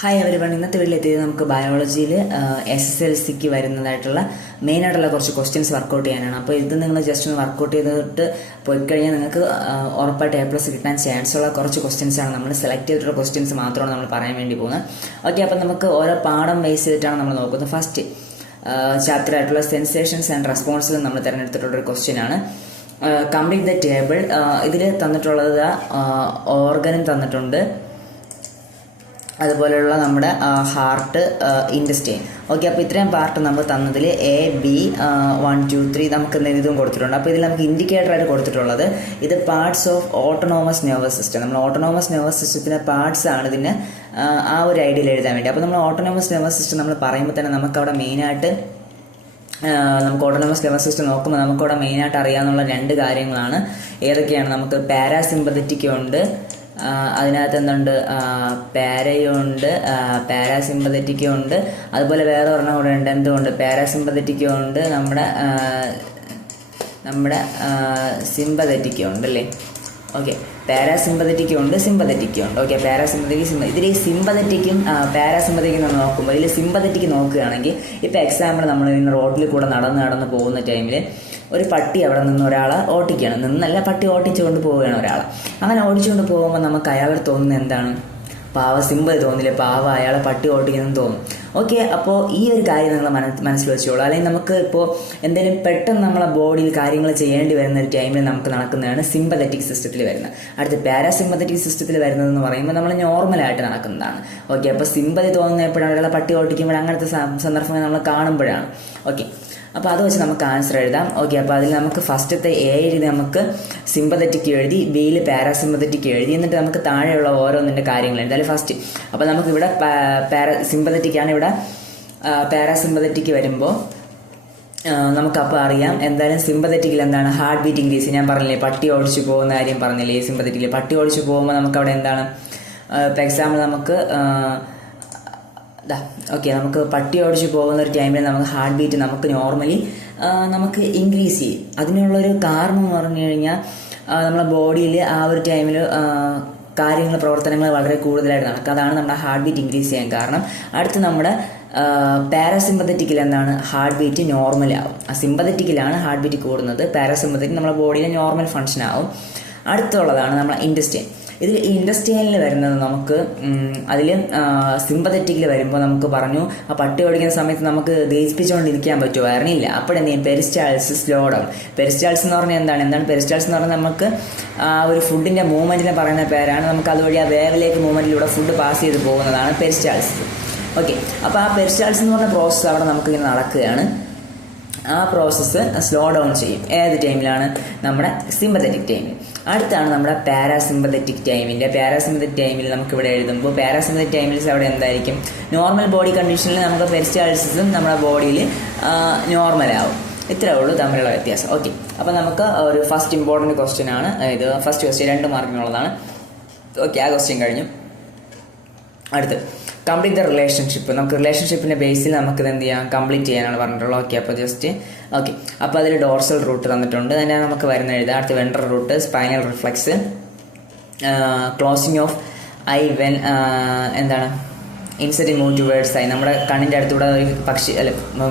Hi everyone, ഇന്നത്തെ വീട്ടിലെത്തിയത് നമുക്ക് ബയോളജിയിൽ SSLCക്ക് വരുന്നതായിട്ടുള്ള മെയിനായിട്ടുള്ള കുറച്ച് ക്വസ്റ്റ്യൻസ് വർക്കൗട്ട് ചെയ്യാനാണ്. അപ്പോൾ ഇത് നിങ്ങൾ ജസ്റ്റ് ഒന്ന് വർക്കൗട്ട് ചെയ്തിട്ട് പോയി കഴിഞ്ഞാൽ നിങ്ങൾക്ക് ഉറപ്പായിട്ട് A+ കിട്ടാൻ ചാൻസ് ഉള്ള കുറച്ച് ക്വസ്റ്റ്യൻസ് ആണ്. നമ്മൾ സെലക്ട് ചെയ്തിട്ടുള്ള ക്വസ്റ്റ്യൻസ് മാത്രമാണ് നമ്മൾ പറയാൻ വേണ്ടി പോകുന്നത്. ഓക്കെ, അപ്പോൾ നമുക്ക് ഓരോ പാഠം ബേസ് ചെയ്തിട്ടാണ് നമ്മൾ നോക്കുന്നത്. ഫസ്റ്റ് ചാപ്റ്റർ ആയിട്ടുള്ള സെൻസേഷൻസ് ആൻഡ് റെസ്പോൺസിൽ നമ്മൾ തിരഞ്ഞെടുത്തിട്ടുള്ളൊരു ക്വസ്റ്റ്യൻ ആണ്. Complete the table. ഇതിൽ തന്നിട്ടുള്ളത് ഓർഗനും തന്നിട്ടുണ്ട്, അതുപോലെയുള്ള നമ്മുടെ ഹാർട്ട്, ഇൻറ്റസ്റ്റൈൻ. ഓക്കെ, അപ്പോൾ ഇത്രയും പാർട്ട് നമ്മൾ തന്നതിൽ A, B, 1, 2, 3 നമുക്ക് ഇതും കൊടുത്തിട്ടുണ്ട്. അപ്പോൾ ഇതിൽ നമുക്ക് ഇൻഡിക്കേറ്ററായിട്ട് കൊടുത്തിട്ടുള്ളത് ഇത് parts of autonomous nervous system. നമ്മൾ ഓട്ടോണോമസ് നെർവസ് സിസ്റ്റത്തിൻ്റെ പാർട്സ് ആണ് ഇതിന് ആ ഒരു ഐഡിയയിൽ എഴുതാൻ വേണ്ടി. അപ്പോൾ നമ്മൾ ഓട്ടോണോമസ് നെർവസ് സിസ്റ്റം നമ്മൾ പറയുമ്പോൾ തന്നെ നമുക്കവിടെ മെയിനായിട്ട് നമുക്ക് ഓട്ടോണമസ് നെർവസ് സിസ്റ്റം നോക്കുമ്പോൾ നമുക്കവിടെ മെയിനായിട്ട് അറിയാവുന്ന രണ്ട് കാര്യങ്ങളാണ്. ഏതൊക്കെയാണ്? നമുക്ക് പാരാസിമ്പതറ്റിക് ഉണ്ട്, അതിനകത്ത് എന്തുണ്ട്, പാരയുണ്ട്, പാരാസിമ്പതറ്റിക്കും ഉണ്ട്, അതുപോലെ വേറെ ഒരെണ്ണം കൂടെ ഉണ്ട്. എന്തുകൊണ്ട്? പാരാസിമ്പതറ്റിക്കും ഉണ്ട്, നമ്മുടെ സിമ്പതറ്റിക്കും ഉണ്ട് അല്ലേ. ഓക്കെ, പാരാസിമ്പതറ്റിക്കും ഉണ്ട്, സിമ്പതറ്റിക്കും ഉണ്ട്. ഓക്കെ, ഇതിൽ ഈ സിമ്പതറ്റിക്കും പാരാസിമ്പതറ്റിക്കും നമ്മൾ നോക്കുമ്പോൾ ഇതിൽ സിമ്പതറ്റിക്ക് നോക്കുകയാണെങ്കിൽ ഇപ്പോൾ എക്സാമ്പിൾ നമ്മൾ ഇന്ന് റോഡിൽ കൂടെ നടന്ന് പോകുന്ന ടൈമിൽ ഒരു പട്ടി അവിടെ നിന്ന് ഒരാളെ ഓട്ടിക്കുകയാണ്. നിന്നല്ല, പട്ടി ഓട്ടിച്ചുകൊണ്ട് പോവുകയാണ് ഒരാളെ. അങ്ങനെ ഓടിച്ചുകൊണ്ട് പോകുമ്പോൾ നമുക്ക് അയാളോട് തോന്നുന്നത് എന്താണ്? പാവ, സിമ്പിൾ തോന്നില്ല, പാവ അയാളെ പട്ടി ഓട്ടിക്കുന്നതെന്ന് തോന്നും. ഓക്കെ, അപ്പോൾ ഈ ഒരു കാര്യം നിങ്ങൾ മനസ്സിൽ വെച്ചോളൂ. അല്ലെങ്കിൽ നമുക്ക് ഇപ്പോൾ എന്തെങ്കിലും പെട്ടെന്ന് നമ്മളെ ബോഡിയിൽ കാര്യങ്ങൾ ചെയ്യേണ്ടി വരുന്ന ഒരു ടൈമിൽ നമുക്ക് നടക്കുന്നതാണ് സിമ്പതറ്റിക് സിസ്റ്റത്തിൽ വരുന്നത്. അടുത്ത് പാരാസിമ്പതറ്റിക് സിസ്റ്റത്തിൽ വരുന്നതെന്ന് പറയുമ്പോൾ നമ്മൾ നോർമലായിട്ട് നടക്കുന്നതാണ്. ഓക്കെ, അപ്പോൾ സിമ്പതി തോന്നുന്ന എപ്പോഴാണ്? ഒരാളെ പട്ടി ഓട്ടിക്കുമ്പോൾ അങ്ങനത്തെ സന്ദർഭങ്ങൾ നമ്മൾ കാണുമ്പോഴാണ്. ഓക്കെ, അപ്പോൾ അത് വെച്ച് നമുക്ക് ആൻസർ എഴുതാം. ഓക്കെ, അപ്പോൾ അതിൽ നമുക്ക് ഫസ്റ്റത്തെ എഴുതി നമുക്ക് സിമ്പതറ്റിക് എഴുതി, ബിയിൽ പാരാസിമ്പതറ്റിക് എഴുതി, എന്നിട്ട് നമുക്ക് താഴെയുള്ള ഓരോന്നിൻ്റെ കാര്യങ്ങൾ എഴുതാം. ഫസ്റ്റ് അപ്പോൾ നമുക്കിവിടെ സിമ്പതറ്റിക്കാണ്. ഇവിടെ പാരാസിമ്പതറ്റിക് വരുമ്പോൾ നമുക്കപ്പോൾ അറിയാം എന്തായാലും സിമ്പതറ്റിക്കിൽ എന്താണ്? Heart beat increase. ഞാൻ പറഞ്ഞില്ലേ, പട്ടി ഓടിച്ചു പോകുന്ന കാര്യം പറഞ്ഞില്ലേ. സിമ്പതറ്റിക്കിൽ പട്ടി ഓടിച്ചു പോകുമ്പോൾ നമുക്കവിടെ എന്താണ്? ഇപ്പോൾ എക്സാമ്പിൾ നമുക്ക് ഓക്കെ, നമുക്ക് പട്ടി ഓടിച്ച് പോകുന്ന ഒരു ടൈമിൽ നമുക്ക് ഹാർട്ട് ബീറ്റ് നമുക്ക് നോർമലി നമുക്ക് ഇൻക്രീസ് ചെയ്യും. അതിനുള്ളൊരു കാരണം എന്ന് പറഞ്ഞു കഴിഞ്ഞാൽ നമ്മളെ ബോഡിയിൽ ആ ഒരു ടൈമിൽ പ്രവർത്തനങ്ങൾ വളരെ കൂടുതലായിട്ട് നടക്കും. അതാണ് നമ്മുടെ ഹാർട്ട് ബീറ്റ് ഇൻക്രീസ് ചെയ്യാൻ കാരണം. അടുത്ത് നമ്മുടെ പാരാസിമ്പതറ്റിക്കിൽ എന്താണ്? ഹാർട്ട് ബീറ്റ് നോർമൽ ആവും. സിമ്പതറ്റിക്കിലാണ് ഹാർട്ട് ബീറ്റ് കൂടുന്നത്, പാരാസിമ്പതറ്റിക് നമ്മുടെ ബോഡിയിലെ നോർമൽ ഫങ്ഷൻ ആവും. അടുത്തുള്ളതാണ് നമ്മുടെ ഇൻറ്റസ്റ്റൈൻ. ഇതിൽ ഇൻറ്റസ്റ്റൈനിൽ വരുന്നത് നമുക്ക് അതിൽ സിമ്പതറ്റിക്കിൽ വരുമ്പോൾ നമുക്ക് പറഞ്ഞു ആ പട്ടി ഓടിക്കുന്ന സമയത്ത് നമുക്ക് ദഹിപ്പിച്ചുകൊണ്ടിരിക്കാൻ പറ്റുമോ? അറിയില്ല. അപ്പോഴെന്തെങ്കിലും പെരിസ്റ്റാൾസ് സ്ലോ ഡൗൺ. പെരിസ്റ്റാൾസ് എന്ന് പറഞ്ഞാൽ എന്താണ് പെരിസ്റ്റാൾസ് എന്ന് പറഞ്ഞാൽ നമുക്ക് ഒരു ഫുഡിൻ്റെ മൂവ്മെൻറ്റിനെ പറയുന്ന പേരാണ്. നമുക്ക് അതുവഴി ആ വേവിലേക്ക് മൂവ്മെൻറ്റിലൂടെ ഫുഡ് പാസ് ചെയ്ത് പോകുന്നതാണ് പെരിസ്റ്റാൾസ്. ഓക്കെ, അപ്പോൾ ആ പെരിസ്റ്റാൾസ് എന്ന് പറഞ്ഞ പ്രോസസ്സ് അവിടെ നമുക്കിങ്ങനെ നടക്കുകയാണ്. ആ പ്രോസസ്സ് സ്ലോ ഡൗൺ ചെയ്യും. ഏത് ടൈമിലാണ്? നമ്മുടെ സിമ്പതറ്റിക് ടൈമിൽ. അടുത്താണ് നമ്മുടെ പാരാസിമ്പതറ്റിക് ടൈമിൽ നമുക്കിവിടെ എഴുതുമ്പോൾ പാരാസിമ്പതറ്റിക് ടൈമിൽ അവിടെ എന്തായിരിക്കും? നോർമൽ ബോഡി കണ്ടീഷനിൽ നമുക്ക് പെരിസ്റ്റാൾസിസും നമ്മുടെ ബോഡിയിൽ നോർമലാവും. ഇത്രയേ ഉള്ളൂ തമ്മിലുള്ള വ്യത്യാസം. ഓക്കെ, അപ്പോൾ നമുക്ക് ഒരു ഫസ്റ്റ് ഇമ്പോർട്ടൻറ്റ് ക്വസ്റ്റ്യൻ ആണ് ഇത്. First question 2 മാർക്കിനുള്ളതാണ്. ഓക്കെ, ആ ക്വസ്റ്റ്യൻ കഴിഞ്ഞു. അടുത്ത് കംപ്ലീറ്റ് ദ റിലേഷൻഷിപ്പ്. നമുക്ക് റിലേഷൻഷിപ്പിൻ്റെ ബേസിൽ നമുക്കിത് എന്ത് ചെയ്യാം? കംപ്ലീറ്റ് ചെയ്യാനാണ് പറഞ്ഞിട്ടുള്ളത്. ഓക്കെ, അപ്പോൾ ഓക്കെ, അപ്പോൾ അതിൽ ഡോർസൽ റൂട്ട് തന്നിട്ടുണ്ട്, തന്നെ നമുക്ക് വരുന്ന എഴുതാം. അടുത്ത് ventral root, spinal reflex, closing of eye when എന്താണ്? ഇൻസെറ്റ് മൂവ് ടുവേർഡ്സ് ആയി. നമ്മുടെ കണ്ണിൻ്റെ അടുത്തൂടെ ഒരു പക്ഷി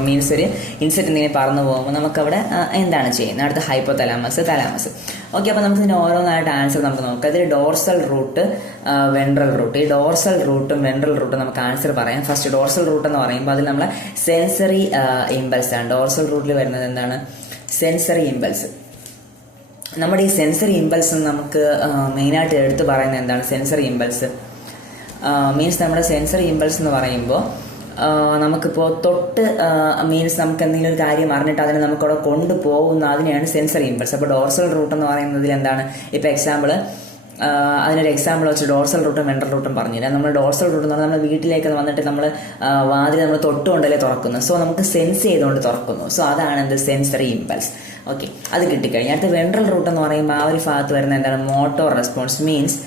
മീൻസ് ഒരു ഇൻസെറ്റ് എന്തെങ്കിലും പറന്നു പോകുമ്പോൾ നമുക്കവിടെ എന്താണ് ചെയ്യുന്നത്? അടുത്ത ഹൈപ്പോതലാമസ്, തലാമസ്. ഓക്കെ, അപ്പോൾ നമുക്ക് ഇതിന് ഓരോന്നായിട്ട് ആൻസർ നമുക്ക് നോക്കാം. ഇതിൽ ഡോർസൽ റൂട്ട്, വെൻട്രൽ റൂട്ട്. ഈ ഡോർസൽ റൂട്ടും വെൻട്രൽ റൂട്ടും നമുക്ക് ആൻസർ പറയാം. ഫസ്റ്റ് ഡോർസൽ റൂട്ട് എന്ന് പറയുമ്പോൾ അതിൽ നമ്മളെ സെൻസറി ഇമ്പൾസ് ആണ്. ഡോർസൽ റൂട്ടിൽ വരുന്നത് എന്താണ്? Sensory impulse. നമ്മുടെ ഈ സെൻസറി ഇമ്പൾസ് നമുക്ക് മെയിനായിട്ട് എടുത്ത് പറയുന്നത് എന്താണ്? സെൻസറി ഇമ്പൾസ് മീൻസ് നമ്മുടെ സെൻസറി ഇമ്പൾസ് എന്ന് പറയുമ്പോൾ നമുക്കിപ്പോൾ തൊട്ട് മീൻസ് നമുക്ക് എന്തെങ്കിലും ഒരു കാര്യം അറിഞ്ഞിട്ട് അതിനെ നമുക്കവിടെ കൊണ്ടുപോകുന്ന അതിനെയാണ് സെൻസറി ഇമ്പൾസ്. അപ്പോൾ ഡോർസൽ റൂട്ട് എന്ന് പറയുന്നതിൽ എന്താണ്? ഇപ്പോൾ എക്സാമ്പിൾ അതിനൊരു എക്സാമ്പിൾ വെച്ച് ഡോർസൽ റൂട്ടും വെൻട്രൽ റൂട്ടും പറഞ്ഞുതരാം. നമ്മൾ ഡോർസൽ റൂട്ട് എന്ന് പറഞ്ഞാൽ നമ്മുടെ വീട്ടിലേക്ക് വന്നിട്ട് നമ്മൾ വാതിൽ നമ്മൾ തൊട്ടുകൊണ്ടല്ലേ തുറക്കുന്നത്. സോ നമുക്ക് സെൻസ് ചെയ്തുകൊണ്ട് തുറക്കുന്നു. സോ അതാണ് എന്ത്? Sensory impulse. ഓക്കെ, അത് കിട്ടിക്കഴിഞ്ഞാൽ അടുത്ത വെൻട്രൽ റൂട്ട് എന്ന് പറയുമ്പോൾ ആ ഒരു ഭാഗത്ത് വരുന്ന എന്താണ്? Motor response. മീൻസ്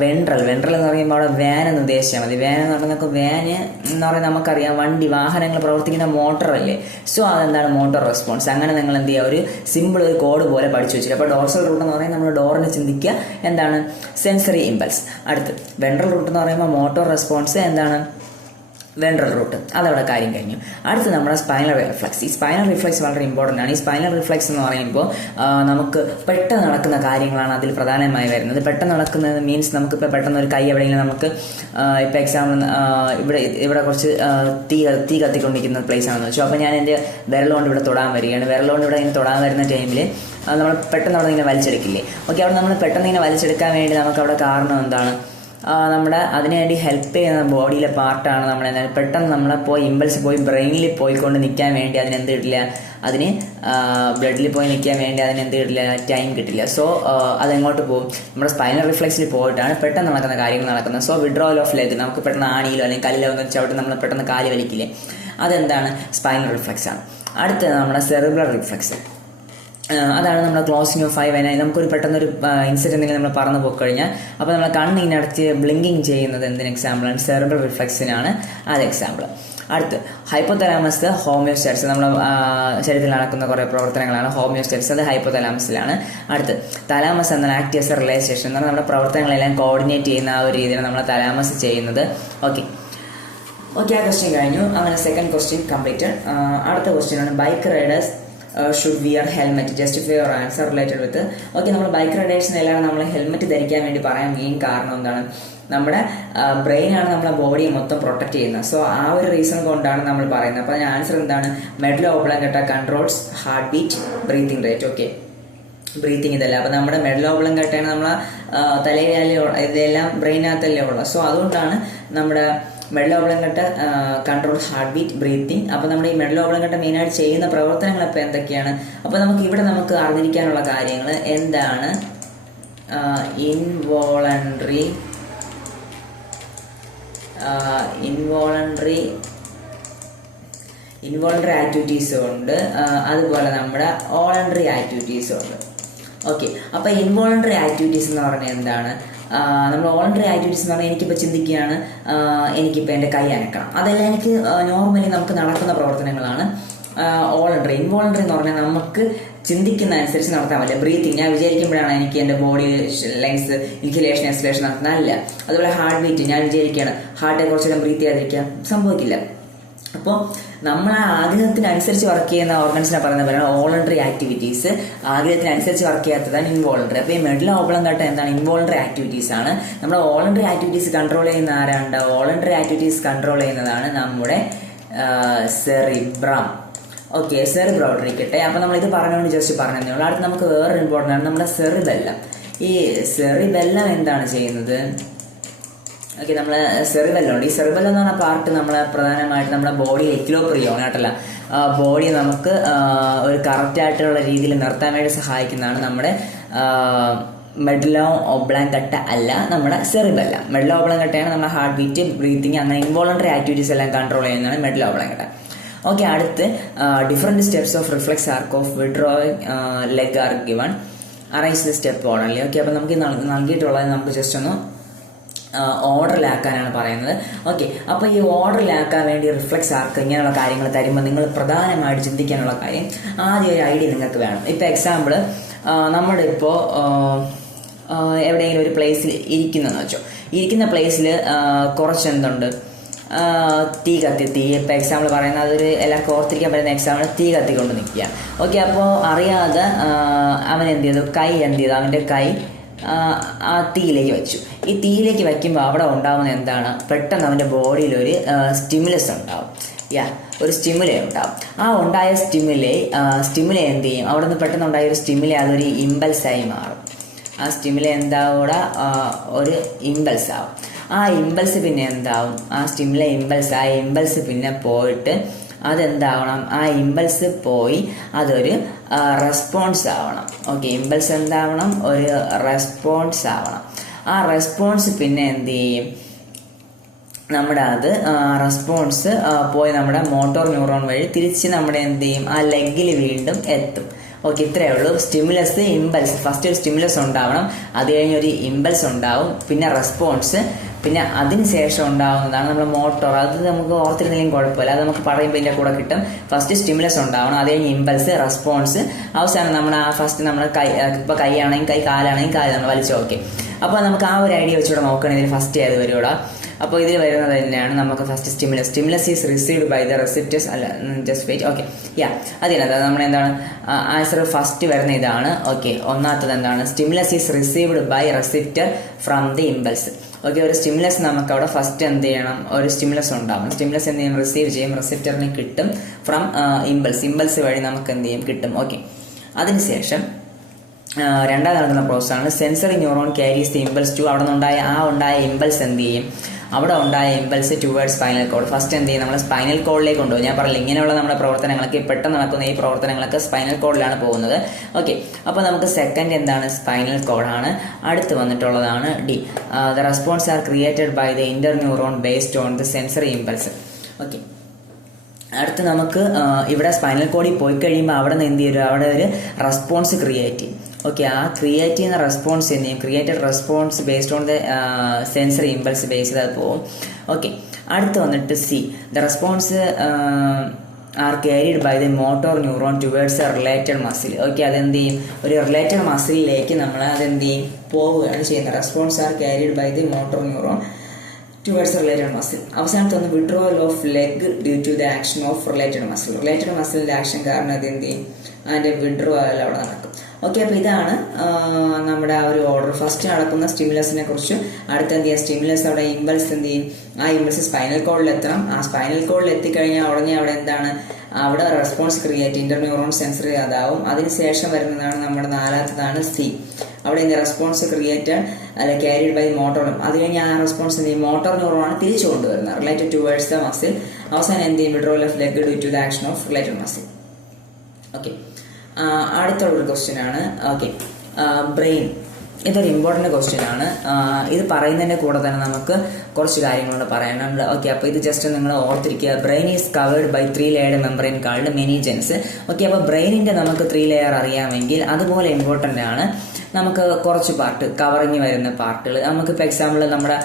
വെൻട്രൽ എന്ന് പറയുമ്പോൾ അവിടെ വാൻ എന്ന് ഉദ്ദേശിച്ചാൽ മതി. വാൻ എന്ന് പറഞ്ഞാൽ വാന് എന്ന് പറയുന്നത് നമുക്കറിയാം വാഹനങ്ങൾ പ്രവർത്തിക്കുന്ന മോട്ടറല്ലേ. സോ അതെന്താണ് മോട്ടോർ റെസ്പോൺസ്. അങ്ങനെ നിങ്ങൾ എന്ത് ചെയ്യുക, ഒരു സിമ്പിൾ ഒരു കോഡ് പോലെ പഠിച്ചു വെച്ചിട്ട്. അപ്പോൾ ഡോർസൽ റൂട്ട് എന്ന് പറയുന്നത് നമ്മൾ ഡോറിനെ ചിന്തിക്കുക എന്താണ്, സെൻസറി ഇമ്പൾസ്. അടുത്ത് വെൻട്രൽ റൂട്ട് എന്ന് പറയുമ്പോൾ മോട്ടോർ റെസ്പോൺസ് എന്താണ്, വെൻട്രൽ റൂട്ട്. അതവിടെ കാര്യം കഴിഞ്ഞു. അടുത്ത് നമ്മുടെ സ്പൈനൽ റിഫ്ലക്സ്. ഈ സ്പൈനൽ റിഫ്ലക്സ് വളരെ ഇമ്പോർട്ടൻ്റ് ആണ്. ഈ സ്പൈനൽ റിഫ്ലക്സ് എന്ന് പറയുമ്പോൾ നമുക്ക് പെട്ടെന്ന് നടക്കുന്ന കാര്യങ്ങളാണ് അതിൽ പ്രധാനമായി വരുന്നത്. പെട്ടെന്ന് നടക്കുന്നത് മീൻസ് നമുക്കിപ്പോൾ പെട്ടെന്ന് ഒരു കൈ എവിടെയെങ്കിലും നമുക്ക് ഇപ്പോൾ എക്സാമ്പിൾ ഇവിടെ കുറച്ച് തീ കത്തിക്കൊണ്ടിരിക്കുന്ന പ്ലേസ് ആണെന്ന് വെച്ചു. അപ്പോൾ ഞാൻ എൻ്റെ വിരലുകൊണ്ട് ഇവിടെ തൊടാൻ വരികയാണ്. വിരലുകൊണ്ട് ഇവിടെ ഇങ്ങനെ തൊടാൻ വരുന്ന ടൈമിൽ നമ്മൾ പെട്ടെന്ന് അവിടെ ഇങ്ങനെ വലിച്ചെടുക്കില്ലേ. ഓക്കെ, അവിടെ നമ്മൾ പെട്ടെന്ന് ഇങ്ങനെ വലിച്ചെടുക്കാൻ വേണ്ടി നമുക്ക് അവിടെ കാരണം എന്താണ്, നമ്മുടെ അതിനുവേണ്ടി ഹെൽപ്പ് ചെയ്യുന്ന ബോഡിയിലെ പാർട്ടാണ് നമ്മൾ. എന്നാൽ പെട്ടെന്ന് നമ്മളെ ഇമ്പൾസ് പോയി ബ്രെയിനിൽ പോയിക്കൊണ്ട് നിൽക്കാൻ വേണ്ടി അതിനെന്ത് കിട്ടില്ല, അതിന് ബ്ലഡിൽ പോയി നിൽക്കാൻ വേണ്ടി അതിനെന്ത് കിട്ടില്ല, ടൈം കിട്ടില്ല. സോ അതെങ്ങോട്ട് പോകും, നമ്മുടെ സ്പൈനൽ റിഫ്ലക്സിൽ പോയിട്ടാണ് പെട്ടെന്ന് നടക്കുന്ന കാര്യങ്ങൾ നടക്കുന്നത്. സോ വിഡ്രോവൽ ഓഫ് ലെഗ്, നമുക്ക് പെട്ടെന്ന് ആണിയിലോ അല്ലെങ്കിൽ കല്ലിലോ ഒന്ന് ചവിട്ടി നമ്മൾ പെട്ടെന്ന് കാല് വലിക്കില്ലേ, അതെന്താണ്, സ്പൈനൽ റിഫ്ലക്സ് ആണ്. അടുത്തത് നമ്മുടെ സെറിബ്രൽ റിഫ്ലക്സ്. അതാണ് നമ്മുടെ ക്ലോസിംഗ് ഓഫ് ഐ. നമുക്കൊരു പെട്ടെന്നൊരു ഇൻസിഡന്റ് എന്തെങ്കിലും നമ്മൾ പറന്നു പോയി കഴിഞ്ഞാൽ അപ്പോൾ നമ്മൾ കണ്ണിങ്ങനെ അടച്ച് ബ്ലിങ്കിങ് ചെയ്യുന്നത് എന്തിന് എക്സാമ്പിളാണ്, സെറിബ്രൽ റിഫ്ലക്സിനാണ് അത് എക്സാമ്പിൾ. അടുത്ത് ഹൈപ്പോതലാമസ്, ഹോമിയോസ്റ്റാറ്റ്സ്. നമ്മുടെ ശരീരത്തിൽ നടക്കുന്ന കുറേ പ്രവർത്തനങ്ങളാണ് ഹോമിയോസ്റ്റാറ്റ്സ്, അത് ഹൈപ്പോതലാമസിലാണ്. അടുത്ത് തലാമസ് എന്നാൽ act as A relay station എന്ന് പറഞ്ഞാൽ നമ്മുടെ പ്രവർത്തനങ്ങളെല്ലാം കോർഡിനേറ്റ് ചെയ്യുന്ന ആ ഒരു രീതിയിലാണ് നമ്മളെ തലാമസ് ചെയ്യുന്നത്. ഓക്കെ, ആ ക്വസ്റ്റ്യൻ കഴിഞ്ഞു. അങ്ങനെ സെക്കൻഡ് ക്വസ്റ്റ്യൻ കംപ്ലീറ്റഡ്. അടുത്ത ക്വസ്റ്റ്യൻ ആണ് bike riders should wear helmet. Justify your answer related with. Okay, നമ്മൾ ബൈക്ക് റൈഡേഴ്സിനെല്ലാം നമ്മൾ ഹെൽമെറ്റ് ധരിക്കാൻ വേണ്ടി പറയാൻ മെയിൻ കാരണം എന്താണ്, നമ്മുടെ ബ്രെയിനാണ് നമ്മളെ ബോഡിയെ മൊത്തം പ്രൊട്ടക്ട് ചെയ്യുന്നത്. സോ ആ ഒരു റീസൺ കൊണ്ടാണ് നമ്മൾ പറയുന്നത്. അപ്പോൾ അതിന് ആൻസർ എന്താണ്, medulla oblongata controls heart beat, breathing rate. Okay, breathing ഇതല്ല. അപ്പോൾ നമ്മുടെ മെഡുല ഓബ്ലോങ്കേറ്റയാണ് നമ്മളെ തലയിലെ ഇതെല്ലാം ബ്രെയിനകത്തല്ലേ ഉള്ളത്. സോ അതുകൊണ്ടാണ് നമ്മുടെ medulla oblongata control heart beat, breathing. അപ്പോൾ നമ്മുടെ ഈ മെഡുല ഓബ്ലോങ്കേറ്റ മെയിനായിട്ട് ചെയ്യുന്ന പ്രവർത്തനങ്ങൾ ഇപ്പോൾ എന്തൊക്കെയാണ്, അപ്പോൾ നമുക്ക് അറിഞ്ഞിരിക്കാനുള്ള കാര്യങ്ങൾ എന്താണ്, ഇൻവോളണ്ടറി ആക്ടിവിറ്റീസും ഉണ്ട്, അതുപോലെ നമ്മുടെ വോളണ്ടറി ആക്ടിവിറ്റീസും ഉണ്ട്. ഓക്കെ, അപ്പോൾ ഇൻവോളണ്ടറി ആക്ടിവിറ്റീസ് എന്ന് പറഞ്ഞാൽ എന്താണ്, നമ്മൾ വോളണ്ടറി ആക്ടിവിറ്റീസ് എന്ന് പറഞ്ഞാൽ എനിക്കിപ്പോൾ ചിന്തിക്കുകയാണ്, എനിക്കിപ്പോൾ എൻ്റെ കൈ അനക്കണം, അതെല്ലാം എനിക്ക് നോർമലി നമുക്ക് നടക്കുന്ന പ്രവർത്തനങ്ങളാണ്. വോളണ്ടറി. ഇൻവോളണ്ടറി എന്ന് പറഞ്ഞാൽ നമുക്ക് ചിന്തിക്കുന്ന അനുസരിച്ച് നടത്താൻ പറ്റില്ല. ബ്രീത്തിങ്, ഞാൻ വിചാരിക്കുമ്പോഴാണ് എനിക്ക് എൻ്റെ ബോഡിയിൽ ലങ്സ് ഇൻഹലേഷൻ എക്സ്ഹലേഷൻ നടത്തുന്നത്, അല്ല. അതുപോലെ ഹാർട്ട് ബീറ്റ്, ഞാൻ വിചാരിക്കുകയാണ് ഹാർട്ടെ കുറച്ചെല്ലാം ബ്രീത്ത് ചെയ്യാതിരിക്കാം, സംഭവിക്കില്ല. അപ്പോൾ നമ്മൾ ആ ആഗ്രഹത്തിനനുസരിച്ച് വർക്ക് ചെയ്യുന്ന ഓർഗൻസിനെ പറയുന്ന പോലെ വോളണ്ടറി ആക്ടിവിറ്റീസ്, ആഗ്രഹത്തിനനുസരിച്ച് വർക്ക് ചെയ്യാത്തതാണ് ഇൻവോളണ്ടറി. അപ്പോൾ ഈ മെഡുല ഓബ്ലോങ്കേറ്റ എന്താണ്, ഇൻവോളണ്ടറി ആക്ടിവിറ്റീസ് ആണ്. നമ്മുടെ വോളണ്ടറി ആക്ടിവിറ്റീസ് കൺട്രോൾ ചെയ്യുന്ന ആരാണ്ട്, വോളണ്ടറി ആക്ടിവിറ്റീസ് കൺട്രോൾ ചെയ്യുന്നതാണ് നമ്മുടെ സെറിബ്രം. ഓക്കെ, സെറിബ്രം അവിടെ ഇരിക്കട്ടെ. അപ്പോൾ നമ്മൾ ഇത് പറഞ്ഞുകൊണ്ട് ജസ്റ്റ് പറഞ്ഞതേ ഉള്ളൂ. അടുത്ത് നമുക്ക് വേറൊരു ഇമ്പോർട്ടൻ്റ് ആണ് നമ്മുടെ സെറിബെല്ലം. ഈ സെറിബെല്ലം എന്താണ് ചെയ്യുന്നത്, ഓക്കെ, നമ്മൾ സെറിബെല്ലം ഉണ്ട്. ഈ സെറിബെല്ലം എന്ന് പറഞ്ഞ പാർട്ട് നമ്മളെ പ്രധാനമായിട്ട് നമ്മുടെ ബോഡി എക്വിലിബ്രിയം ആയിട്ടല്ല, ബോഡി നമുക്ക് ഒരു കറക്റ്റായിട്ടുള്ള രീതിയിൽ നിർത്താൻ വേണ്ടി സഹായിക്കുന്നതാണ് നമ്മുടെ മെഡുല ഓബ്ലോങ്കേറ്റ, അല്ല നമ്മുടെ സെറിബെല്ലം. മെഡുല ഓബ്ലോങ്കേറ്റയാണ് നമ്മുടെ ഹാർട്ട് ബീറ്റ്, ബ്രീത്തിങ്, അങ്ങനെ ഇൻവോളണ്ടറി ആക്ടിവിറ്റീസ് എല്ലാം കൺട്രോൾ ചെയ്യുന്നതാണ് മെഡുല ഓബ്ലോങ്കേറ്റ. ഓക്കെ, അടുത്ത് different steps of reflex arc of withdrawing leg are given, arrange the step orderly. Okay, അപ്പോൾ നമുക്ക് നൽകിയിട്ടുള്ളത് നമുക്ക് ജസ്റ്റ് ഒന്ന് ഓർഡറിലാക്കാനാണ് പറയുന്നത്. ഓക്കെ, അപ്പോൾ ഈ ഓർഡറിലാക്കാൻ വേണ്ടി റിഫ്ലെക്സ് ആർക്ക് ഇങ്ങനെയുള്ള കാര്യങ്ങൾ തരുമ്പോൾ നിങ്ങൾ പ്രധാനമായിട്ട് ചിന്തിക്കാനുള്ള കാര്യം, ആദ്യം ഒരു ഐഡിയ നിങ്ങൾക്ക് വേണം. ഇപ്പോൾ എക്സാമ്പിൾ, നമ്മുടെ ഇപ്പോൾ എവിടെയെങ്കിലും ഒരു പ്ലേസിൽ ഇരിക്കുന്നതെന്ന് വെച്ചോ, ഇരിക്കുന്ന പ്ലേസിൽ കുറച്ച് എന്തുണ്ട്, തീ ഇപ്പോൾ എക്സാമ്പിൾ പറയുന്നത് അതൊരു എല്ലാം ഓർത്തിരിക്കാൻ പറ്റുന്ന എക്സാമ്പിൾ, തീ കത്തിക്കൊണ്ട് നിൽക്കുക. ഓക്കെ, അപ്പോൾ അറിയാതെ അവൻ എന്ത് ചെയ്തു, അവൻ്റെ കൈ ആ തീയിലേക്ക് വെച്ചു. ഈ തീയിലേക്ക് വയ്ക്കുമ്പോൾ അവിടെ ഉണ്ടാവുന്ന എന്താണ്, പെട്ടെന്ന് അവൻ്റെ ബോഡിയിൽ ഒരു സ്റ്റിമുലസ് ഉണ്ടാവും, ഒരു സ്റ്റിമുലേ ഉണ്ടാവും. ആ ഉണ്ടായ സ്റ്റിമുലേ എന്ത് ചെയ്യും, അവിടെ നിന്ന് പെട്ടെന്ന് ഉണ്ടായ ഒരു സ്റ്റിമുലേ അതൊരു ഇമ്പൾസായി മാറും. ആ സ്റ്റിമുലേ എന്താവിടെ ഒരു ഇമ്പൾസ് ആവും. ആ ഇമ്പൾസ് പിന്നെ എന്താവും, ആ സ്റ്റിമുലേ ഇമ്പൾസ്, ആ ഇമ്പൾസ് പിന്നെ പോയിട്ട് അതെന്താവണം, ആ ഇമ്പൾസ് പോയി അതൊരു റെസ്പോൺസ് ആവണം. ഓക്കെ, ഇമ്പൾസ് എന്താവണം, ഒരു റെസ്പോൺസ് ആവണം. ആ റെസ്പോൺസ് പിന്നെ എന്ത് ചെയ്യും, നമ്മുടെ അത് റെസ്പോൺസ് പോയി നമ്മുടെ മോട്ടോർ ന്യൂറോൺ വഴി തിരിച്ച് നമ്മുടെ എന്ത് ചെയ്യും, ആ ലെഗിൽ വീണ്ടും എത്തും. ഓക്കെ, ഇത്രയേ ഉള്ളൂ. Stimulus, impulse. ഫസ്റ്റ് ഒരു സ്റ്റിമുലസ് ഉണ്ടാവണം, അത് കഴിഞ്ഞ് ഒരു ഇമ്പൾസ് ഉണ്ടാവും, പിന്നെ റെസ്പോൺസ്, പിന്നെ അതിന് ശേഷം ഉണ്ടാവുന്നതാണ് നമ്മുടെ മോട്ടോർ. അത് നമുക്ക് ഓർത്തിരുന്നെങ്കിലും കുഴപ്പമില്ല, അത് നമുക്ക് പറയുമ്പോൾ ഇതിൻ്റെ കൂടെ കിട്ടും. ഫസ്റ്റ് സ്റ്റിമുലസ് ഉണ്ടാവണം, അത് കഴിഞ്ഞ് ഇമ്പൾസ്, റെസ്പോൺസ്, അവസാനം നമ്മൾ ഫസ്റ്റ് നമ്മൾ കൈ, ഇപ്പോൾ കൈ ആണെങ്കിൽ കൈ, കാലാണെങ്കിൽ കാല് നമ്മൾ വലിച്ചു. ഓക്കെ, അപ്പോൾ നമുക്ക് ആ ഒരു ഐഡിയ വെച്ചുകൂടെ നോക്കുകയാണെങ്കിൽ ഫസ്റ്റ് ഏത് വരുകൂടാ. അപ്പോൾ ഇതിൽ വരുന്നത് തന്നെയാണ് നമുക്ക് first stimulus. Stimulus is received by the receptors. അല്ല, ജസ്റ്റ് വെയിറ്റ്. ഓക്കെ, അതിനകത്ത് നമ്മൾ എന്താണ് ആൻസർ ഫസ്റ്റ് വരുന്ന ഇതാണ്. ഓക്കെ, ഒന്നാമത്തത് എന്താണ്? Stimulus is received by receptor from the impulse. Okay, ഒരു സ്റ്റിമുലസ് നമുക്ക് അവിടെ ഫസ്റ്റ് എന്ത് ചെയ്യണം? ഒരു സ്റ്റിമുലസ് ഉണ്ടാവണം. സ്റ്റിമുലസ് എന്ത് ചെയ്യും? റിസീവ് ചെയ്യും, റെസിപ്റ്ററിന് കിട്ടും. ഫ്രം ഇമ്പൾസ്, ഇമ്പൾസ് വഴി നമുക്ക് എന്ത് ചെയ്യും? കിട്ടും. ഓക്കെ, അതിനുശേഷം രണ്ടാമത് നടക്കുന്ന പ്രോസസ്സാണ് sensory neuron carries the impulse to. അവിടെ നിന്നുണ്ടായ ഇമ്പൾസ് എന്ത് ചെയ്യും? അവിടെ ഉണ്ടായ impulse towards spinal cord. First എന്ത് ചെയ്യും? നമ്മൾ സ്പൈനൽ കോഡിലേക്ക് കൊണ്ടുപോകും. ഞാൻ പറഞ്ഞില്ല, ഇങ്ങനെയുള്ള നമ്മുടെ പ്രവർത്തനങ്ങളൊക്കെ പെട്ടെന്ന് നടക്കുന്ന ഈ പ്രവർത്തനങ്ങളൊക്കെ സ്പൈനൽ കോഡിലാണ് പോകുന്നത്. ഓക്കെ, അപ്പോൾ നമുക്ക് സെക്കൻഡ് എന്താണ്? സ്പൈനൽ കോഡാണ്. അടുത്ത് വന്നിട്ടുള്ളതാണ് D. The response are created by the interneuron based on the sensory impulse. Okay, അടുത്ത് നമുക്ക് ഇവിടെ സ്പൈനൽ കോഡിൽ പോയി കഴിയുമ്പോൾ അവിടെ നിന്ന് എന്ത് ചെയ്യും? അവിടെ ഒരു റെസ്പോൺസ് ക്രിയേറ്റ് ചെയ്യും. ഓക്കെ, ആ ക്രിയേറ്റ് ചെയ്യുന്ന റെസ്പോൺസ് എന്ത് ചെയ്യും? Created response based on the sensory impulse based അത് പോകും. ഓക്കെ, അടുത്ത് വന്നിട്ട് C. The response are carried by the motor neuron towards a related muscle. Okay, അതെന്ത് ചെയ്യും? ഒരു റിലേറ്റഡ് മസിലിലേക്ക് നമ്മൾ അതെന്ത് ചെയ്യും? പോവുകയാണ് ചെയ്യുന്നത്. Response are carried by the motor neuron towards related muscle. അവസാനത്തെ ഒന്ന് withdrawal of leg due to the action of related muscle. Related മസിലിന്റെ ആക്ഷൻ കാരണം അത് എന്ത് ചെയ്യും? അതിന്റെ വിഡ്രോവൽ അവിടെ നടക്കും. ഓക്കെ, അപ്പോൾ ഇതാണ് നമ്മുടെ ആ ഒരു ഓർഡർ. ഫസ്റ്റ് നടക്കുന്ന സ്റ്റിമുലസിനെ കുറിച്ച്, അടുത്ത് എന്ത് ചെയ്യുക? സ്റ്റിമുലസ് അവിടെ ഇമ്പൾസ് എന്ത് ചെയ്യും? ആ ഇമ്പൾസ് സ്പൈനൽ കോഡിൽ എത്തണം. ആ സ്പൈനൽ കോഡിൽ എത്തിക്കഴിഞ്ഞാൽ ഉടനെ അവിടെ എന്താണ്? അവിടെ റെസ്പോൺസ് ക്രിയേറ്റ്, ഇന്റർന്യൂറോൺ സെൻസറി അതാവും. അതിനുശേഷം വരുന്നതാണ് നമ്മുടെ നാലാമത്തതാണ് സി. അവിടെ എന്ത് റെസ്പോൺസ് ക്രിയേറ്റഡ് അല്ലെ ക്യാരിഡ് ബൈ മോട്ടോറും. അത് കഴിഞ്ഞ് ആ റെസ്പോൺസ് എന്ത് ചെയ്യും? മോട്ടോർ ന്യൂറോണാണ് തിരിച്ചു കൊണ്ടുവരുന്നത്, റിലേറ്റഡ് ടുവേർഡ്സ് ദ മസിൽ. അവസാനം എന്ത് ചെയ്യും? Withdrawal of leg due to the action of related muscle. Okay, അടുത്തുള്ളൊരു ക്വസ്റ്റ്യൻ ആണ്. Okay, brain. ഇതൊരു ഇമ്പോർട്ടൻ്റ് ക്വസ്റ്റ്യൻ ആണ്. ഇത് പറയുന്നതിൻ്റെ കൂടെ തന്നെ നമുക്ക് കുറച്ച് കാര്യങ്ങളോട് പറയാനുണ്ട്. ഓക്കെ, അപ്പോൾ ഇത് ജസ്റ്റ് നിങ്ങൾ ഓർത്തിരിക്കുക. Brain is covered by 3 layered membrane called meninges. Okay, അപ്പോൾ ബ്രെയിനിൻ്റെ നമുക്ക് 3 ലെയർ അറിയാമെങ്കിൽ അതുപോലെ ഇമ്പോർട്ടൻ്റ് ആണ് നമുക്ക് കുറച്ച് പാർട്ട് കവറിങ് വരുന്ന പാർട്ടുകൾ. നമുക്കിപ്പോൾ എക്സാമ്പിൾ നമ്മുടെ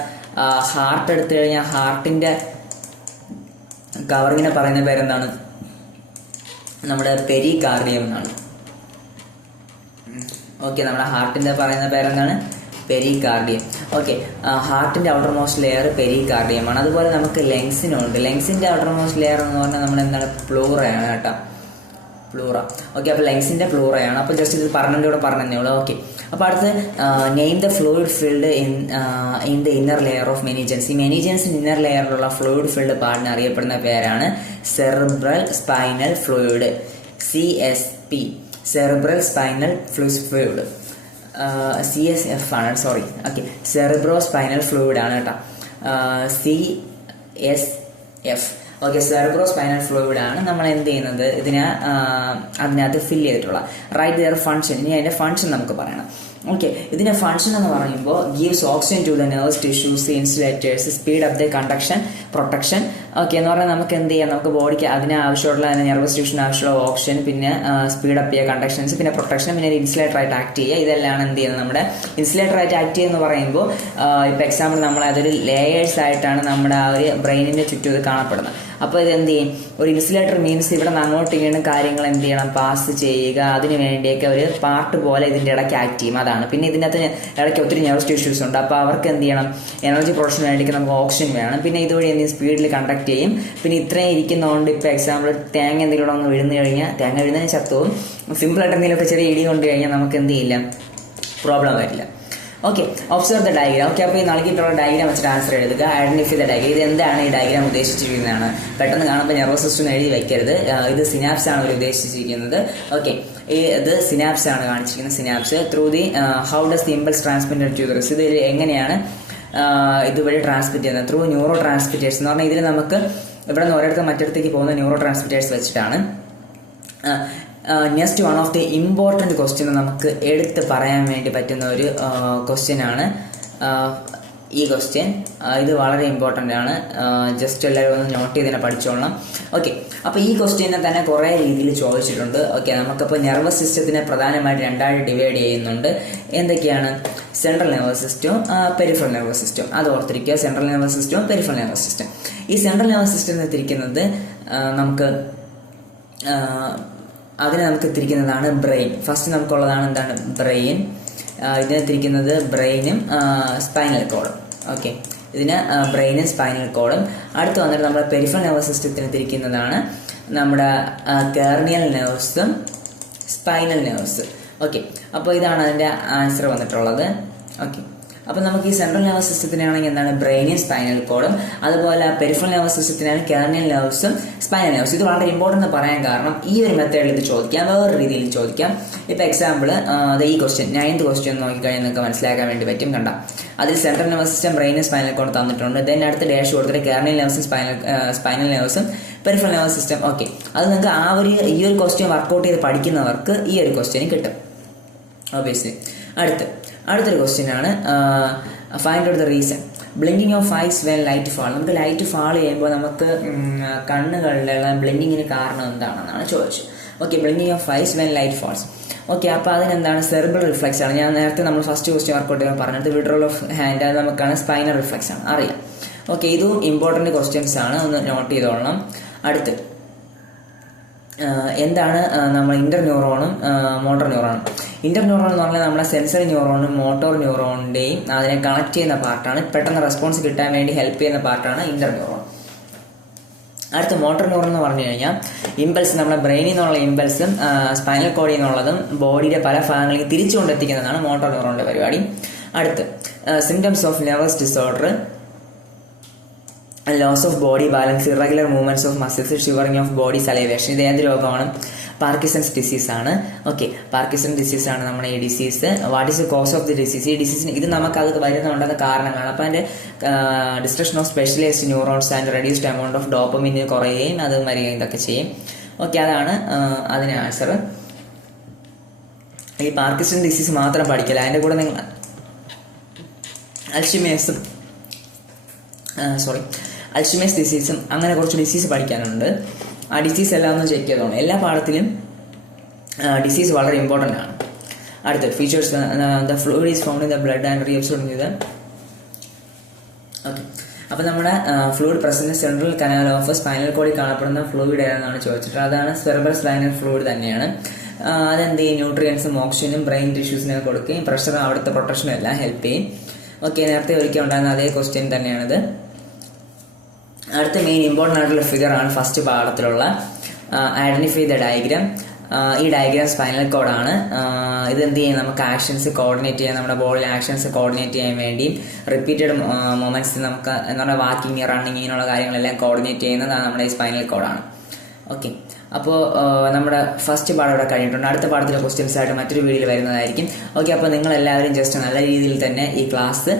ഹാർട്ട് എടുത്തു കഴിഞ്ഞാൽ ഹാർട്ടിൻ്റെ കവറിങ്ങിനെ പറയുന്ന പേരെന്താണ്? നമ്മുടെ പെരികാർഡിയം എന്നാണ്. ഓക്കെ, നമ്മുടെ ഹാർട്ടിന്റെ പറയുന്ന പേരെന്താണ്? പെരികാർഡിയം. ഓക്കെ, ഹാർട്ടിന്റെ ഔട്ടർ മോസ്റ്റ് ലെയർ പെരികാർഡിയമാണ്. അതുപോലെ നമുക്ക് ലങ്സിനുണ്ട്. ലങ്സിന്റെ ഔട്ടർ മോസ്റ്റ് ലെയർ എന്ന് പറഞ്ഞാൽ നമ്മൾ എന്താണ്? പ്ലൂറയാണ് കേട്ടോ, പ്ലൂറ. ഓക്കെ, അപ്പോൾ ലങ്സിന്റെ പ്ലൂറയാണ്. അപ്പോൾ ജസ്റ്റ് ഇത് പറഞ്ഞതിൻ്റെ കൂടെ പറഞ്ഞതേ ഉള്ളൂ. ഓക്കെ, അപ്പോൾ അടുത്ത് name the fluid field in the inner layer of meninges. ഈ മെനിജൻസിന്റെ ഇന്നർ ലെയറിലുള്ള ഫ്ലൂയിഡ് ഫീൽഡ് പാർട്ടിന് അറിയപ്പെടുന്ന പേരാണ് cerebral spinal fluid, CSP, cerebral spinal fluid. CSF ആണ്, sorry. Okay, cerebro spinal fluid ആണ് കേട്ടോ, CSF. Okay, cerebro spinal fluid ആണ് നമ്മൾ എന്ത് ചെയ്യുന്നത്? അതിനകത്ത് ഫില്ല് ചെയ്തിട്ടുള്ള. Write their function. ഇനി അതിന്റെ ഫംഗ്ഷൻ നമുക്ക് പറയണം. ഓക്കെ, ഇതിന്റെ ഫംഗ്ഷൻ എന്ന് പറയുമ്പോൾ gives oxygen to the nerves tissues insulators, speed up the conduction, protection. Okay, എന്ന് പറഞ്ഞാൽ നമുക്ക് എന്ത് ചെയ്യാം? നമുക്ക് ബോഡിക്ക് അതിന് ആവശ്യമുള്ള നെർവസ് ടിഷ്യൂസിന് ആവശ്യമുള്ള ഓക്സിജൻ, പിന്നെ സ്പീഡ് അപ്പ് ചെയ്യുക കണ്ടക്ഷൻസ്, പിന്നെ പ്രൊട്ടക്ഷൻ, പിന്നെ ഇൻസുലേറ്റർ ആയിട്ട് ആക്ട് ചെയ്യുക. ഇതെല്ലാം എന്ത് ചെയ്യുന്നത്? നമ്മുടെ ഇൻസുലേറ്റർ ആയിട്ട് ആക്ട് ചെയ്യുക എന്ന് പറയുമ്പോൾ ഇപ്പോൾ എക്സാമ്പിൾ നമ്മൾ അതൊരു ലേയേഴ്സ് ആയിട്ടാണ് നമ്മുടെ ആ ഒരു ബ്രെയിനിന്റെ ചുറ്റും ഇത് കാണപ്പെടുന്നത്. അപ്പോൾ ഇത് എന്ത് ചെയ്യും? ഒരു ഇൻസുലേറ്റർ മീൻസ് ഇവിടെ നിന്ന് അങ്ങോട്ട് ഇങ്ങനെ കാര്യങ്ങൾ എന്ത് ചെയ്യണം? പാസ് ചെയ്യുക. അതിന് വേണ്ടിയൊക്കെ ഒരു പാർട്ട് പോലെ ഇതിന്റെ ഇടയ്ക്ക് ആക്ട് ചെയ്യും. അതാണ്. പിന്നെ ഇതിൻ്റെ അകത്ത് ഇടയ്ക്ക് ഒത്തിരി നെർവസ് ടിഷ്യൂസ് ഉണ്ട്. അപ്പോൾ അവർക്ക് എന്ത് ചെയ്യണം? എനർജി പ്രൊഡക്ഷന് വേണ്ടിയിട്ട് നമുക്ക് ഓക്സിജൻ വേണം. പിന്നെ ഇതുവഴി എന്തെങ്കിലും സ്പീഡിൽ കണ്ടക്ട് ചെയ്യും. പിന്നെ ഇത്രയും ഇരിക്കുന്നതുകൊണ്ട് ഇപ്പോൾ എക്സാമ്പിൾ തേങ്ങ എന്തെങ്കിലും ഒന്ന് വീഴുന്നു കഴിഞ്ഞാൽ തേങ്ങ വീഴുന്നതിന് ചത്തവും. സിമ്പിളായിട്ട് എന്തെങ്കിലുമൊക്കെ ചെറിയ ഇടി കൊണ്ട് കഴിഞ്ഞാൽ നമുക്ക് എന്ത് ചെയ്യില്ല? പ്രോബ്ലം വരില്ല. Okay, observe the diagram. Okay, അപ്പോൾ ഈ നൽകിയിട്ടുള്ള ഡയഗ്രാം വെച്ചിട്ട് ആൻസർ എഴുതുക. Identify the diagram. ഇത് എന്താണ് ഈ ഡയഗ്രാം ഉദ്ദേശിച്ചിരിക്കുന്നതാണ്? പെട്ടെന്ന് കാണുമ്പോൾ നെർവസ് സിസ്റ്റം എഴുതി വയ്ക്കരുത്. ഇത് സിനാപ്സ് ആണ് ഉദ്ദേശിച്ചിരിക്കുന്നത്. ഓക്കെ, ഇത് സിനാപ്സ് ആണ് കാണിച്ചിരിക്കുന്നത്. Synapse through the how does the impulse transmitted to the wrist. ഇതിൽ എങ്ങനെയാണ് ഇതുവഴി ട്രാൻസ്മിറ്റ് ചെയ്യുന്നത്? ത്രൂ ന്യൂറോ ട്രാൻസ്മിറ്റേഴ്സ് എന്ന് പറഞ്ഞാൽ ഇതിൽ നമുക്ക് ഇവിടെ നിന്ന് ഒരിടത്ത് മറ്റിടത്തേക്ക് പോകുന്ന ന്യൂറോ ട്രാൻസ്മിറ്റേഴ്സ് വെച്ചിട്ടാണ്. Next one of the important question നമുക്ക് എടുത്ത് പറയാൻ വേണ്ടി പറ്റുന്ന ഒരു ക്വസ്റ്റ്യൻ ആണ്. ഈ ക്വസ്റ്റ്യൻ. ഇത് വളരെ ഇമ്പോർട്ടൻ്റ് ആണ്, ജസ്റ്റ് എല്ലാവരും ഒന്ന് നോട്ട് ചെയ്ത് തന്നെ പഠിച്ചോളണം. ഓക്കെ, അപ്പോൾ ഈ ക്വസ്റ്റ്യനെ തന്നെ കുറേ രീതിയിൽ ചോദിച്ചിട്ടുണ്ട്. ഓക്കെ, നമുക്കിപ്പോൾ നെർവസ് സിസ്റ്റത്തിനെ പ്രധാനമായിട്ട് രണ്ടായിട്ട് ഡിവൈഡ് ചെയ്യുന്നുണ്ട്. എന്തൊക്കെയാണ്? സെൻട്രൽ നെർവസ് സിസ്റ്റവും പെരിഫറൽ നെർവസ് സിസ്റ്റം. അത് ഓർത്തിരിക്കുക, സെൻട്രൽ നെർവസ് സിസ്റ്റവും പെരിഫറൽ നെർവസ് സിസ്റ്റം. ഈ സെൻട്രൽ നെർവസ് സിസ്റ്റം തിരിക്കുന്നത് അതിനെ നമുക്ക് തിരിക്കുന്നതാണ് ബ്രെയിൻ. ഫസ്റ്റ് നമുക്കുള്ളതാണ് എന്താണ്? ബ്രെയിൻ. ഇതിനെ തിരിക്കുന്നത് ബ്രെയിനും സ്പൈനൽ കോഡും. ഓക്കെ, ഇതിന് ബ്രെയിനും സ്പൈനൽ കോഡും. അടുത്ത് വന്നിട്ട് നമ്മുടെ പെരിഫറൽ നെർവസ് സിസ്റ്റത്തിന് തിരിക്കുന്നതാണ് നമ്മുടെ കേർണിയൽ നെർവ്സും സ്പൈനൽ നെർവ്സ്. ഓക്കെ, അപ്പോൾ ഇതാണ് അതിൻ്റെ ആൻസർ വന്നിട്ടുള്ളത്. ഓക്കെ, അപ്പോൾ നമുക്ക് ഈ സെൻട്രൽ നെർവസ് സിസ്റ്റത്തിനാണെങ്കിൽ എന്താണ്? ബ്രെയിനും സ്പൈനൽ കോഡും. അതുപോലെ പെരിഫറൽ നെർവസ് സിസ്റ്റത്തിനാണ് കേർണിയൽ നെർവ്സും സ്പൈനൽ നെർവ്സ്. ഇത് വളരെ ഇമ്പോർട്ടൻ്റ് പറയാൻ കാരണം ഈ ഒരു മെത്തേഡിൽ ഇത് ചോദിക്കാം, വേറെ രീതിയിൽ ചോദിക്കാം. ഇപ്പോൾ എക്സാമ്പിൾ ഈ ക്വസ്റ്റ്യൻ 9th ക്വസ്റ്റ്യൻ നോക്കിക്കഴിഞ്ഞാൽ നിങ്ങൾക്ക് മനസ്സിലാക്കാൻ വേണ്ടി പറ്റും. കണ്ട, അതിൽ സെൻട്രൽ നെർവസ് സിസ്റ്റം ബ്രെയിനും സ്പൈനൽ കോഡ് തന്നിട്ടുണ്ട്. ദെൻ അടുത്ത് ഡാഷ് കൊടുത്തിട്ട് കേർണിയൽ നെർവ്സും സ്പൈനൽ നെർവ്സും പെരിഫറൽ നെർവസ് സിസ്റ്റം. ഓക്കെ, അത് നിങ്ങൾക്ക് ഈ ഒരു ക്വസ്റ്റ്യൻ വർക്കൗട്ട് ചെയ്ത് പഠിക്കുന്നവർക്ക് ഈ ഒരു ക്വസ്റ്റ്യൻ കിട്ടും ഒബിയസ്ലി. അടുത്തൊരു ക്വസ്റ്റ്യൻ ആണ്, find out the reason blinking of eyes when light fall. നമുക്ക് ലൈറ്റ് ഫാൾ ചെയ്യുമ്പോൾ നമുക്ക് കണ്ണുകളിലുള്ള ബ്ലിങ്കിങ്ങിന് കാരണം എന്താണെന്നാണ് ചോദിച്ചത്. ഓക്കെ, blinking of eyes when light falls. Okay, അപ്പോൾ അതിനെന്താണ്? സെറിബ്രൽ റിഫ്ലെക്സ് ആണ്. ഞാൻ നേരത്തെ നമ്മൾ ഫസ്റ്റ് ക്വസ്റ്റ്യൻ വർക്കൗട്ട് ചെയ്യാൻ പറഞ്ഞത് വിഡ്രോൾ ഓഫ് ഹാൻഡ്, അത് നമുക്കാണ് സ്പൈനൽ റിഫ്ലെക്സ് ആണ്, അറിയാം. ഓക്കെ, ഇതും ഇമ്പോർട്ടൻറ്റ് ക്വസ്റ്റ്യൻസ് ആണ്, ഒന്ന് നോട്ട് ചെയ്തോളണം. അടുത്ത് എന്താണ് നമ്മൾ ഇന്റർ ന്യൂറോണും മോട്ടോർ ന്യൂറോണും? ഇന്റർ ന്യൂറോൺ എന്ന് പറഞ്ഞാൽ നമ്മുടെ സെൻസറി ന്യൂറോണും മോട്ടോർ ന്യൂറോണിന്റെയും അതിനെ കണക്ട് ചെയ്യുന്ന പാർട്ടാണ്, പെട്ടെന്ന് റെസ്പോൺസ് കിട്ടാൻ വേണ്ടി ഹെൽപ്പ് ചെയ്യുന്ന പാർട്ടാണ് ഇന്റർ ന്യൂറോൺ. അടുത്ത മോട്ടോർ ന്യൂറോൺ എന്ന് പറഞ്ഞു കഴിഞ്ഞാൽ ഇമ്പൾസ്, നമ്മുടെ ബ്രെയിനിൽ നിന്നുള്ള ഇമ്പൾസും സ്പൈനൽ കോഡിൽ നിന്നുള്ളതും ബോഡിയുടെ പല ഭാഗങ്ങളിലേക്ക് തിരിച്ചുകൊണ്ടെത്തിക്കുന്നതാണ് മോട്ടോർ ന്യൂറോണിന്റെ പരിപാടി. അടുത്ത് symptoms of nervous disorder, loss of body balance, irregular movements of muscles, shivering of body, salivation. ഇത് ഏത് രോഗമാണ്? പാർക്കിൻസൺസ് ഡിസീസ് ആണ്. ഓക്കെ, പാർക്കിൻസൺ ഡിസീസ് ആണ് നമ്മുടെ ഈ disease. What is the cause of the disease? ഈ ഡിസീസിന് ഇത് നമുക്ക് അത് വരുന്നുണ്ടെന്ന കാരണങ്ങളാണ്. അപ്പോൾ അതിന്റെ destruction of specialised neurons and reduced amount of dopamine കുറയുകയും അത് മരികയും ഇതൊക്കെ ചെയ്യും. ഓക്കെ, അതാണ് അതിന് ആൻസർ. ഈ പാർക്കിൻസൺ ഡിസീസ് മാത്രം പഠിക്കില്ല, അതിന്റെ കൂടെ നിങ്ങൾ അൽഷിമേഴ്സ് ഡിസീസും അങ്ങനെ കുറച്ച് ഡിസീസ് പഠിക്കാനുണ്ട്. ആ ഡിസീസ് എല്ലാം ഒന്ന് ചെക്ക് ചെയ്തോണം. എല്ലാ പാഠത്തിലും ഡിസീസ് വളരെ ഇമ്പോർട്ടൻ്റ് ആണ്. അടുത്ത features, the fluid is found in the blood and reabsorb ചെയ്ത്. ഓക്കെ, അപ്പോൾ നമ്മുടെ fluid present central canal of spinal കോഡിൽ കാണപ്പെടുന്ന ഫ്ലൂയിഡ് ഏതാണെന്നാണ് ചോദിച്ചിട്ട്. അതാണ് സെറിബ്രൽ സ്പൈനൽ ഫ്ലൂയിഡ് തന്നെയാണ്. അതെന്ത് ചെയ്യും? ന്യൂട്രിയൻസും ഓക്സിജനും ബ്രെയിൻ ടിഷ്യൂസിനെ കൊടുക്കുകയും പ്രഷറും അവിടുത്തെ പ്രൊട്ടക്ഷനും എല്ലാം ഹെൽപ്പ് ചെയ്യും. ഓക്കെ, നേരത്തെ ഒരിക്കൽ ഉണ്ടായിരുന്ന അതേ ക്വസ്റ്റ്യൻ തന്നെയാണിത്. അടുത്ത മെയിൻ ഇമ്പോർട്ടൻ്റ് ആയിട്ടുള്ള ഫിഗർ ആണ് ഫസ്റ്റ് പാഠത്തിലുള്ള ഐഡന്റിഫൈ ദ ഡയഗ്രാം. ഈ ഡയഗ്രാം സ്പൈനൽ കോഡാണ്. ഇത് എന്ത് ചെയ്യും? നമുക്ക് ആക്ഷൻസ് കോർഡിനേറ്റ് ചെയ്യാൻ, നമ്മുടെ ബോഡിയിലെ ആക്ഷൻസ് കോർഡിനേറ്റ് ചെയ്യാൻ വേണ്ടിയും റിപ്പീറ്റഡ് മൊമെന്റ്സ് നമുക്ക് എന്താ പറയുക വാക്കിങ്, റണ്ണിങ്, ഇങ്ങനെയുള്ള കാര്യങ്ങളെല്ലാം കോർഡിനേറ്റ് ചെയ്യുന്നത് നമ്മുടെ ഈ സ്പൈനൽ കോഡാണ്. ഓക്കെ, അപ്പോൾ നമ്മുടെ ഫസ്റ്റ് പാഠം ഇവിടെ കഴിഞ്ഞിട്ടുണ്ട്. അടുത്ത പാഠത്തിലെ ക്വസ്റ്റ്യൻസ് ആയിട്ട് മറ്റൊരു വീഡിയോയിൽ വരുന്നതായിരിക്കും. ഓക്കെ, അപ്പോൾ നിങ്ങൾ എല്ലാവരും ജസ്റ്റ് നല്ല രീതിയിൽ തന്നെ ഈ ക്ലാസ്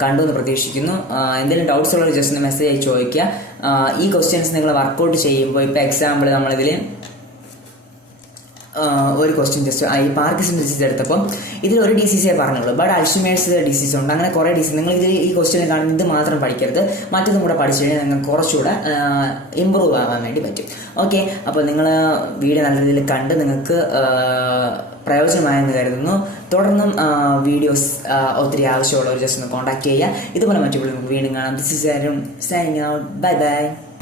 കണ്ടു എന്ന് പ്രതീക്ഷിക്കുന്നു. എന്തെങ്കിലും ഡൗട്ട്സ് ഉള്ളവർ ജസ്റ്റ് മെസ്സേജ് അയച്ച് ചോദിക്കുക. ഈ ക്വസ്റ്റ്യൻസ് നിങ്ങൾ വർക്കൗട്ട് ചെയ്യുമ്പോൾ ഇപ്പോൾ എക്സാമ്പിൾ നമ്മളിതിൽ ഒരു ക്വസ്റ്റ്യൻ ജസ്റ്റ് ഈ പാർക്കിൻസൺ ഡിസീസ് എടുത്തപ്പോൾ ഇതിൽ ഒരു ഡിസീസേ പറഞ്ഞുള്ളൂ, ബട്ട് അൽഷിമേഴ്സ് ഡിസീസ് ഉണ്ട്. അങ്ങനെ കുറേ ഡിസീസ് നിങ്ങൾ ഇതിൽ ഈ ക്വസ്റ്റ്യനിൽ കാണുന്ന ഇത് മാത്രം പഠിക്കരുത്, മറ്റൊന്നും കൂടെ പഠിച്ചു കഴിഞ്ഞാൽ നിങ്ങൾക്ക് കുറച്ചുകൂടെ ഇമ്പ്രൂവ് ആവാൻ വേണ്ടി പറ്റും. ഓക്കെ, അപ്പോൾ നിങ്ങൾ വീഡിയോ നല്ല രീതിയിൽ കണ്ട് നിങ്ങൾക്ക് പ്രയോജനമായെന്ന് കരുതുന്നു. തുടർന്നും വീഡിയോസ് ഒത്തിരി ആവശ്യമുള്ളവർ ജസ്റ്റ് ഒന്ന് കോൺടാക്ട് ചെയ്യുക. ഇതുപോലെ മറ്റു വീണ്ടും കാണാം. This is signing out. Bye bye.